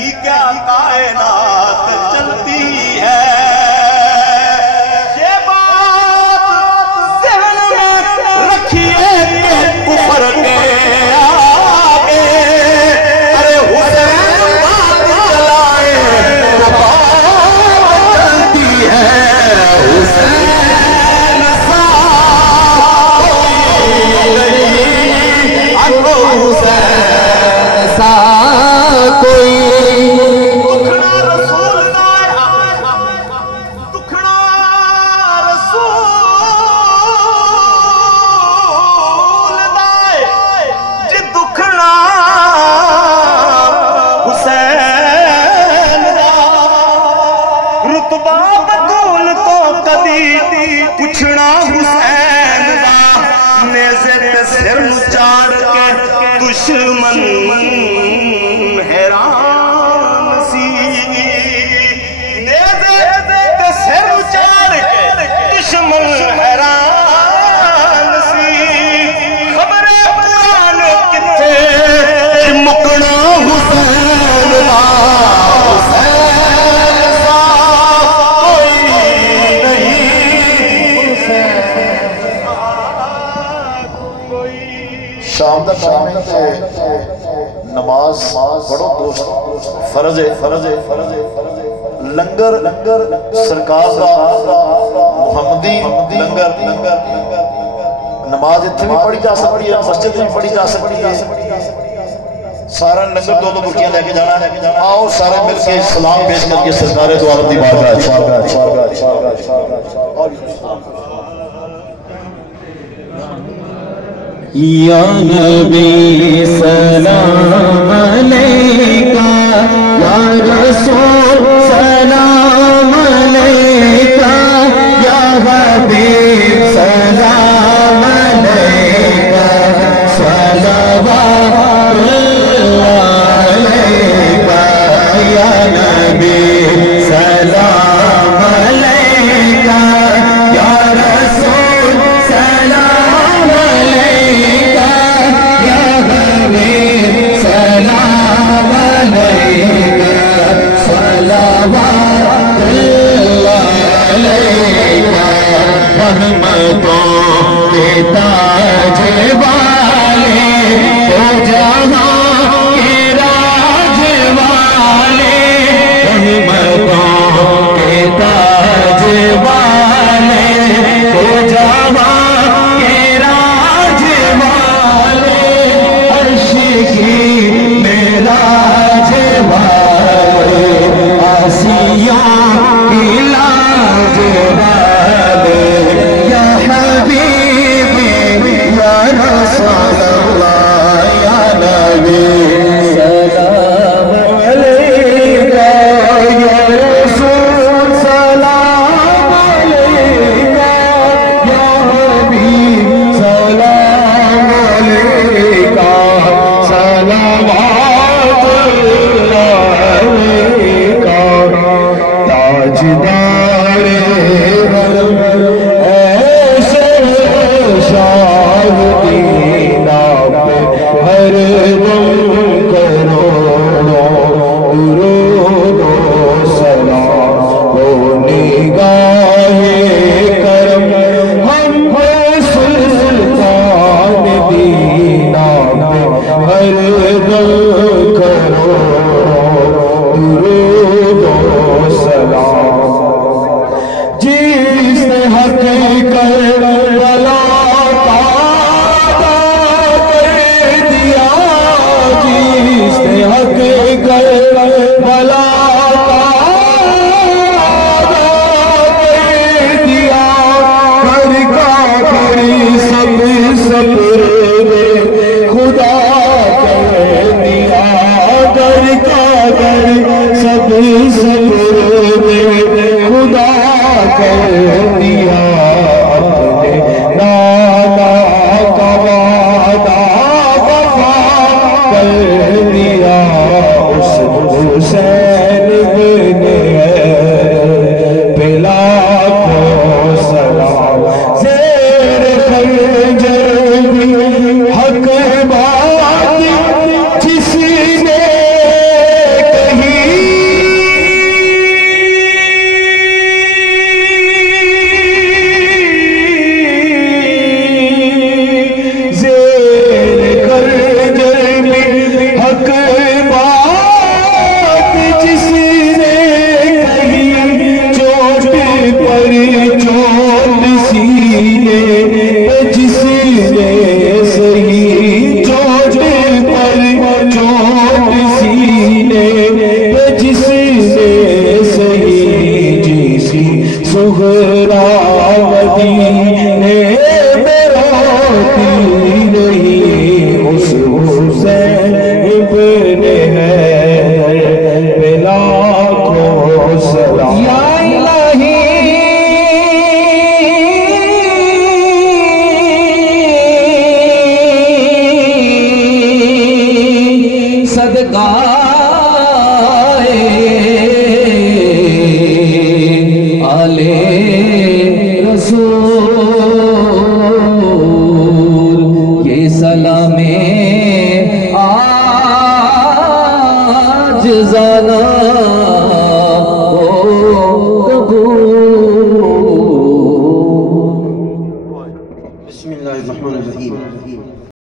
نہیں کیا کائنات چلتی ہے یہ بات ذہن میں رکھیے کہ کفر کے آگے ارے حسین بات چلائے تو بات چلتی ہے حسین سا حسین سا کوئی دکھنا رسول دائے دکھنا رسول دائے جی دکھنا حسین دا رتبہ بطول تو کدی پوچھنا حسین دا نیزے تے سر چاڑ کے دشمن حیران سی نیزے تے سر چاڑ کے دشمن حیران سی خبر قرآن کتے مکنا حسین دا حسین سا کوئی نہیں شام دا ٹائم ہے نماز پڑھو دوست فرض ہے لنگر سرکار دا محمدی لنگر نماز اتنے بھی پڑھی جا سکتی ہے مسجد میں پڑھی جا سکتی ہے سارا لنگر دو بکیاں لے کے جانا آؤ سارے مل کے سلام پیش کر کے سرکار دو عالم دی بارگاہ یا نبی سلام علیکہ یا رسول سلام علیکہ یا حبیب سلام علیکہ صلوات اللہ علیکہ یا نبی سلام علیکہ یا رسول سلام علیکہ یا حبیب سلام علیکہ صلوات اللہ علیکہ رحمتوں کے تاج والے تو جہاں کے راج والے رحمتوں کے تاج والے تو جہاں کے راج والے عرش کی معراج والے آسیوں کی لاج والے یا حبیبی یا رسول اللہ یا نبی سلام علیکہ یا رسول سلام علیکہ یا حبیب سلام علیکہ صلوات اللہ علیکہ تاجدار حرم ایسے شاہ دینا پہ ہر دم کروڑوں درود و سلام ہو نگاہ کرم ہم پہ سلطان دینا پہ ہر دم کروڑوں درود و سلام جس نے حق کربلا کر دیا جس نے حق کربلا کر دیا ہر کا کری سب خدا کر دیا در کا کری سب خدا کر دیا اپنے نانا کا وعدہ وفا کر دیا اس ہوتی